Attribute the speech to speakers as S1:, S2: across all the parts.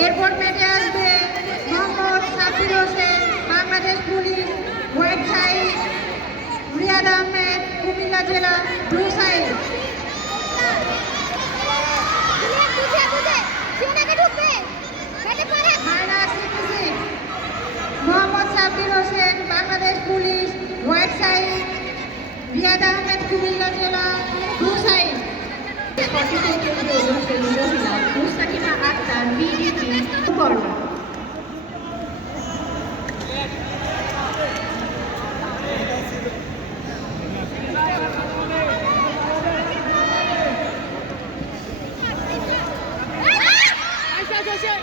S1: এরপর মেটে আসবে Mohammad Sakir Hossain, Bangladesh police white side Riyad Ahmed, Cumilla জেলা blue side. Mohammad Sakir Hossain, Bangladesh police white side Riyad Ahmed, Cumilla জেলা blue side.
S2: সোজা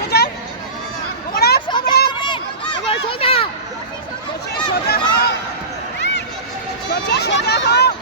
S2: সোজা সোজা সোজা